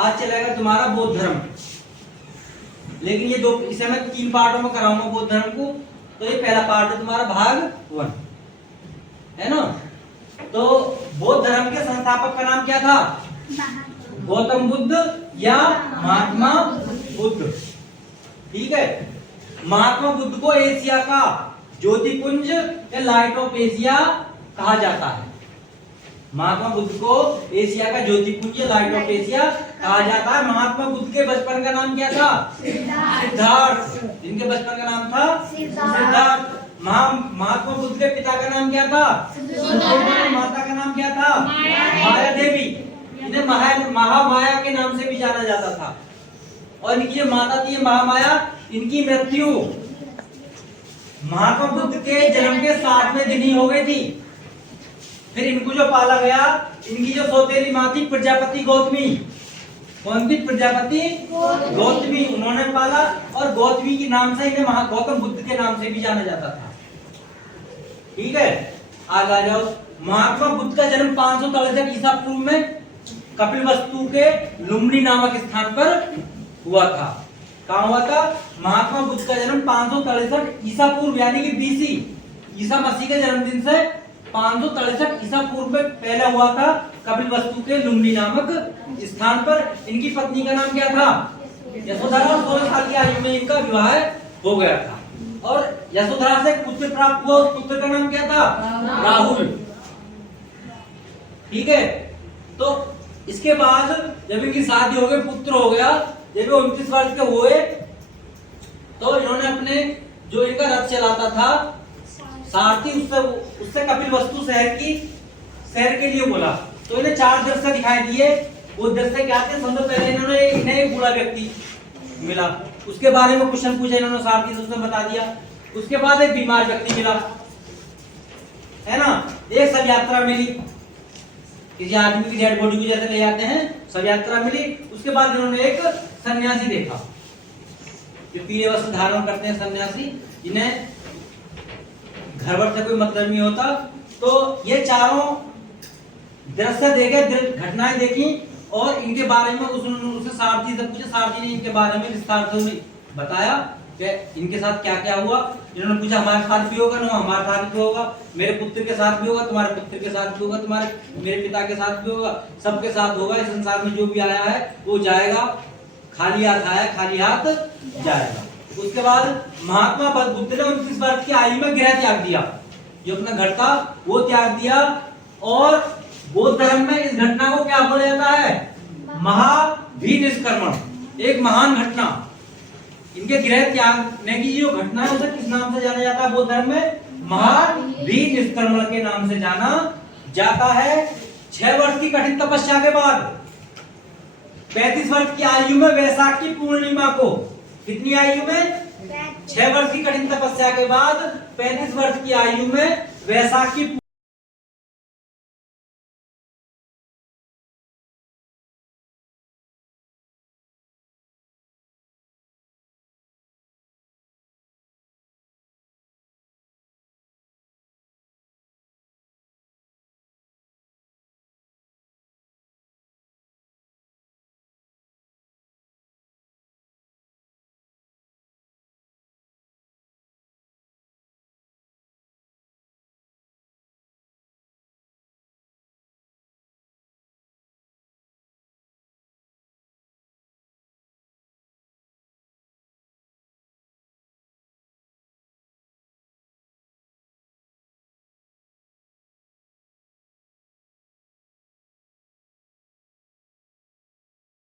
आज चलेगा तुम्हारा बौद्ध धर्म। लेकिन ये दो इसे मैं 3 पार्टों में कराऊंगा बौद्ध धर्म को। तो ये पहला पार्ट है तुम्हारा भाग 1, है ना। तो बौद्ध धर्म के संस्थापक का नाम क्या था? गौतम बुद्ध या महात्मा बुद्ध। ठीक है। महात्मा बुद्ध को एशिया का ज्योतिपुंज या लाइट ऑफ एशिया कहा जाता है। महात्मा बुद्ध को एशिया का ज्योतिपुंज लाइट ऑफ एशिया कहा जाता है। महात्मा बुद्ध के बचपन का नाम क्या था? सिद्धार्थ। इनके बचपन का नाम था सिद्धार्थ। महात्मा बुद्ध के पिता का नाम क्या था? माता का नाम क्या था? माया देवी। इन्हें महामाया के नाम से भी जाना जाता था। और इनकी जो माता थी महामाया, इनकी मृत्यु महात्मा बुद्ध के जन्म के 7वें दिन ही हो गई थी। फिर इनको जो पाला गया, इनकी जो सौतेली माँ थी प्रजापति गौतमी। कौन थी? प्रजापति गौतमी। उन्होंने पाला और गौतमी के नाम से इन्हें गौतम बुद्ध के नाम से भी जाना जाता था। ठीक है, आगे आ जाओ। महात्मा बुद्ध का जन्म 563 ईसा पूर्व में कपिलवस्तु के लुम्बिनी नामक स्थान पर हुआ था। कहाँ हुआ था? महात्मा बुद्ध का जन्म 563 ईसा पूर्व यानी कि बीसी, ईसा मसीह के जन्मदिन से 563 ईसा पूर्व में पहला हुआ था कपिलवस्तु के लुम्बिनी नामक स्थान पर। इनकी पत्नी का नाम क्या था? यशोधरा। 16 साल की आयु में इनका विवाह हो गया था और यशोधरा से पुत्र प्राप्त हुआ। उस पुत्र का नाम क्या था? राहुल। ठीक है। तो इसके बाद जब इनकी शादी हो गई, पुत्र हो गया, जब 29 वर्ष के हुए तो इन्होंने अपने जो इनका रथ चलाता था सारथी, उससे कपिलवस्तु शहर के लिए बोला। तो इन्हें 4 दृश्य दिखाई दिए। वो दृश्य क्या थे? सबसे पहले इन्हें एक बूढ़ा व्यक्ति मिला, उसके बारे में क्वेश्चन पूछा इन्होंने, सारथी से उसने बता दिया। उसके बाद एक बीमार व्यक्ति मिला, है ना। एक सब यात्रा मिली, किसी आदमी की डेड बॉडी को जैसे ले जाते हैं, सब यात्रा मिली। उसके बाद इन्होंने एक सन्यासी देखा, जो पीले वस्त्र धारण करते हैं सन्यासी, जिन्हें घर भर से कोई मतलब नहीं होता। तो ये चारों दृश्य देखे, घटनाएं देखी और इनके बारे में उसने सारथी से पूछा। सारथी ने इनके बारे में विस्तार से बताया कि इनके साथ क्या क्या हुआ। इन्होंने पूछा हमारे साथ भी होगा? ना, हमारे साथ भी होगा, मेरे पुत्र के साथ भी होगा, तुम्हारे पुत्र के साथ भी होगा, तुम्हारे मेरे पिता के साथ भी होगा, सबके साथ होगा। इस संसार में जो भी आया है वो जाएगा, खाली हाथ आया खाली हाथ जाएगा। उसके बाद महात्मा बुद्ध ने 29 वर्ष की आयु में गृह त्याग दिया, जो अपना घर था वो त्याग दिया। और बौद्ध धर्म में इस घटना को क्या बोला जाता है? महाभिनिष्क्रमण, एक महान घटना। इनके गृह त्यागने की जो घटना है उसे किस नाम से जाना जाता है बौद्ध धर्म में? महाभिनिष्क्रमण के नाम से जाना जाता है। 6 वर्ष की कठिन तपस्या के बाद 35 वर्ष की आयु में वैशाख की पूर्णिमा को, कितनी आयु में? 6 वर्ष की कठिन तपस्या के बाद 35 वर्ष की आयु में वैशाख की